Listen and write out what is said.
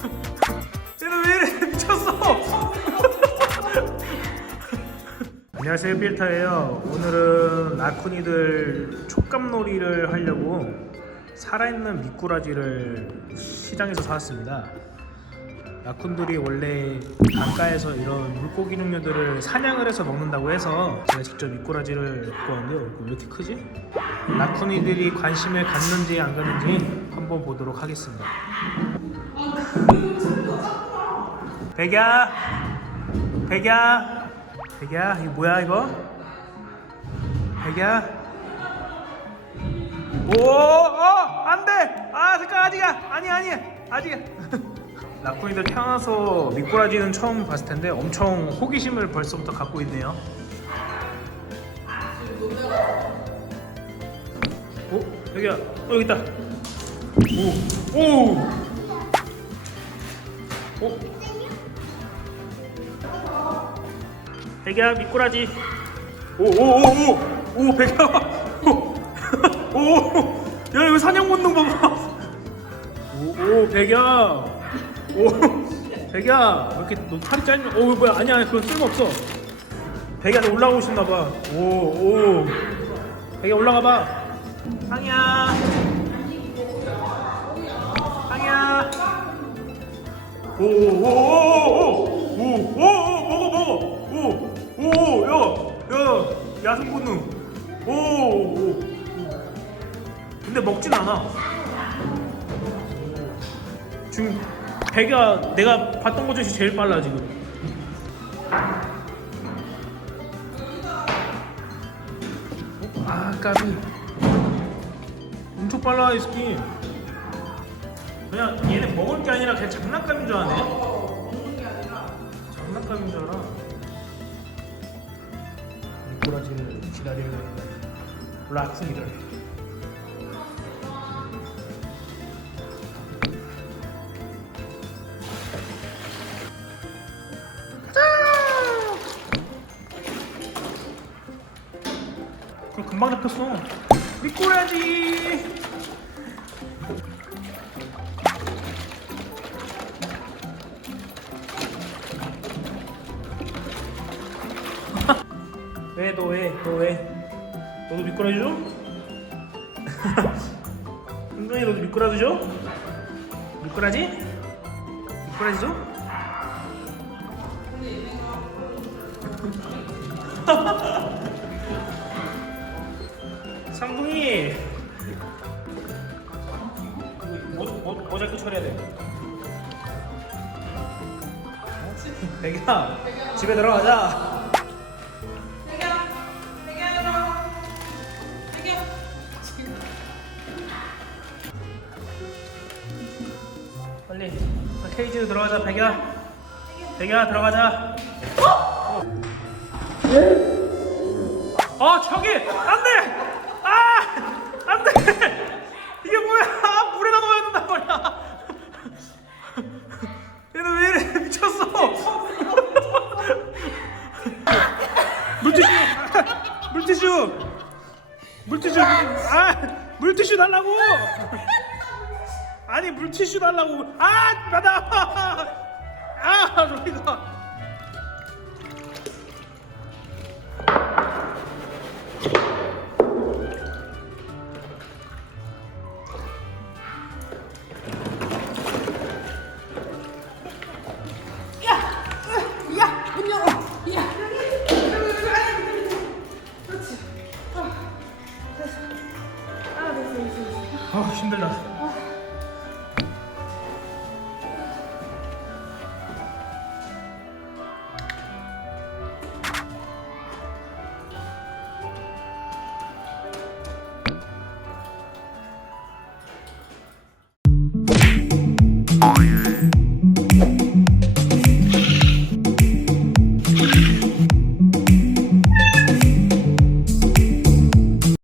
얘는 왜 이래? 미쳤어. 안녕하세요 필터예요. 오늘은 라쿠니들 촉감놀이를 하려고 살아있는 미꾸라지를 시장에서 사왔습니다. 라쿤들이 원래 강가에서 이런 물고기 종류들을 사냥을 해서 먹는다고 해서 제가 직접 미꾸라지를 갖고 왔는데요. 왜 이렇게 크지? 라쿤이들이 관심을 갖는지 안 갖는지 한번 보도록 하겠습니다. 백야! 백야! 백야 이거 뭐야 이거? 백야? 오 어 안 돼! 아 잠깐 아직이야 아니 아니 아직이야 라쿤이들 태어나서 미꾸라지는 처음 봤을 텐데 엄청 호기심을 벌써부터 갖고 있네요. 오 여기야. 어 여기 있다 오 오. 오. 백야 미꾸라지. 오오오오 오 백야. 오야 이거 사냥 본능 봐봐. 오 오 백야. 오 백야. 왜 이렇게 너 팔이 짧냐? 오 뭐야? 아니야 그건 쓸모없어. 백야 너 올라오고 싶나 봐 오오. 백야 올라가 봐. 상이야 오오오오오오오 먹어 먹어 오오야야 야생본능 오오 근데 먹진 않아 지금 배가 내가 봤던 것 중에서 제일 빨라 지금 아 까비 엄청 빨라 이 스킨 그냥 얘네 먹을 게 아니라 그냥 장난감인 줄 아네? 장난감인 줄 알아. 미꾸라지를 기다리는 락스미들 그럼 금방 잡혔어. 미꾸라지 왜 너 왜? 너 왜? 너도 미꾸라지 줘? 은근히 너도 미꾸라지 줘? 미꾸라지? 미꾸라지 줘? 상둥이 모, 모, 모자이크 처리해야 돼 백이야 집에 들어가자 빨리. 자, 케이지로 들어가자 백이야. 백이야 들어가자. 아 저기! 안돼! 아! 안돼! 이게 뭐야? 아, 물에다 넣어야 된단 말이야. 얘는 왜 이래? 미쳤어. 물티슈! 아, 물티슈! 물티슈! 아 물티슈 달라고 아니 물티슈 달라고. 아 나다. 아 로이가 아 힘들다.